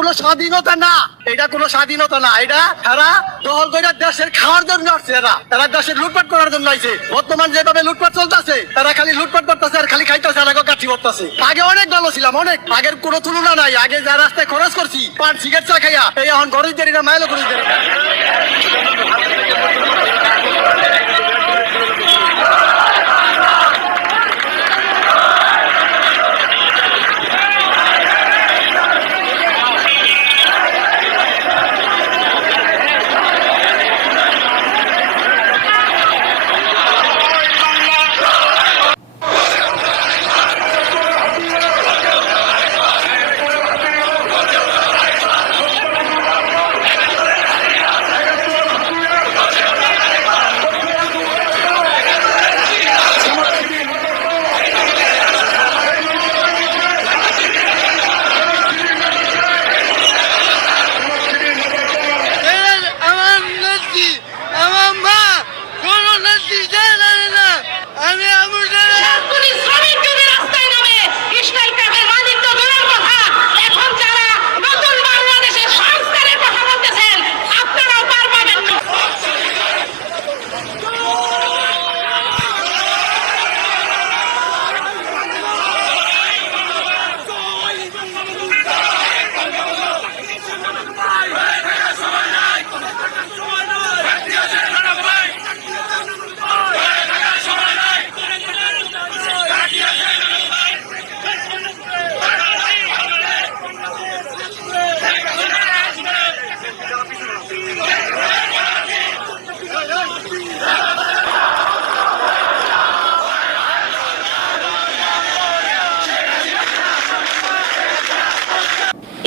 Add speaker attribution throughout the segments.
Speaker 1: কোনো স্বাধীনতা না। এটা কোনো স্বাধীনতা না। এটা এরা দখল করে দেশের খাওয়ার জন্য আসছে এরা। এরা দেশের লুটপাট করার জন্য আইছে। বর্তমান যেভাবে লুটপাট চলতেছে তারা খালি লুটপাট করতেছে আর খালি খাইতেছে আর কাঠি করতেছে। আগে অনেক ভালো ছিলাম, অনেক। আগের কোনো তুলনা নাই। আগে যা রাস্তায় খরচ করছি, পান, সিগারেট চা খাইয়া, এই এখন গরিব দেরি না মাইলো গরিব দেরি।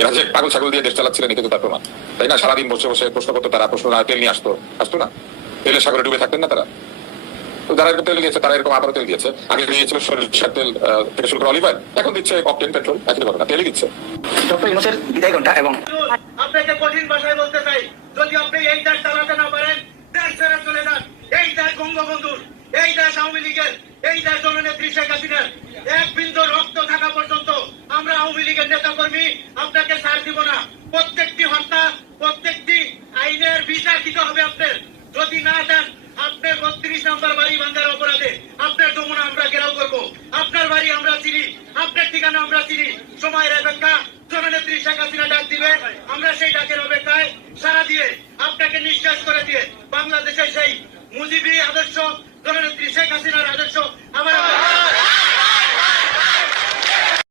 Speaker 2: এরা
Speaker 3: যে পাগল ছাগল দিয়ে দেশ চালাচ্ছিলেন এটা তো তার প্রমাণ। তাই না? সারাদিন বসে বসে প্রশ্ন করতো তারা প্রশ্ন না তেল নিয়ে আসতো। আসতো না? তেলের সাগরে ডুবে থাকতেন না তারা? তো যারা এরকম তেল দিয়েছে তারা এরকম আবারও তেল দিয়েছে। আগে দিয়েছিল সরিষার তেল থেকে শুরু করে অলিভ অয়েল এখন দিচ্ছে অকটেন পেট্রোল একই ঘটনা তেলই দিচ্ছে।
Speaker 4: ডক্টর ইউনুসের বিদায় ঘণ্টা এবং
Speaker 1: আপনাকে কঠিন ভাষায় বলতে চাই যদি আপনি এই দেশ চালাতে না পারেন দেশ ছেড়ে চলে যান। এই দেশ বঙ্গবন্ধুর এই দেশ আওয়ামী লীগের। এই দেশ জননেত্রী শেখ হাসিনার এক বিন্দু রক্ত থাকা পর্যন্ত আমরা আওয়ামী লীগের নেতা কর্মী আপনাকে ছাড় দিব না। প্রত্যেকটি হত্যা, প্রত্যেকটি আইনের বিচার দিতে হবে আপনার। যদি না দেন, আপনার বত্রিশ নাম্বার বাড়ি ভাঙ্গার অপরাধে আপনার যমুনা আমরা ঘেরাও করব। আপনার বাড়ি আমরা চিনি, আপনার ঠিকানা আমরা চিনি। সময়ের অপেক্ষা জননেত্রী শেখ হাসিনা ডাক দিবে, আমরা সেই ডাকের অপেক্ষায় সারা দিয়ে আপনাকে নিঃশ্বাস করে দিয়ে বাংলাদেশের সেই মুজিবী আদর্শ জননেত্রী শেখ হাসিনার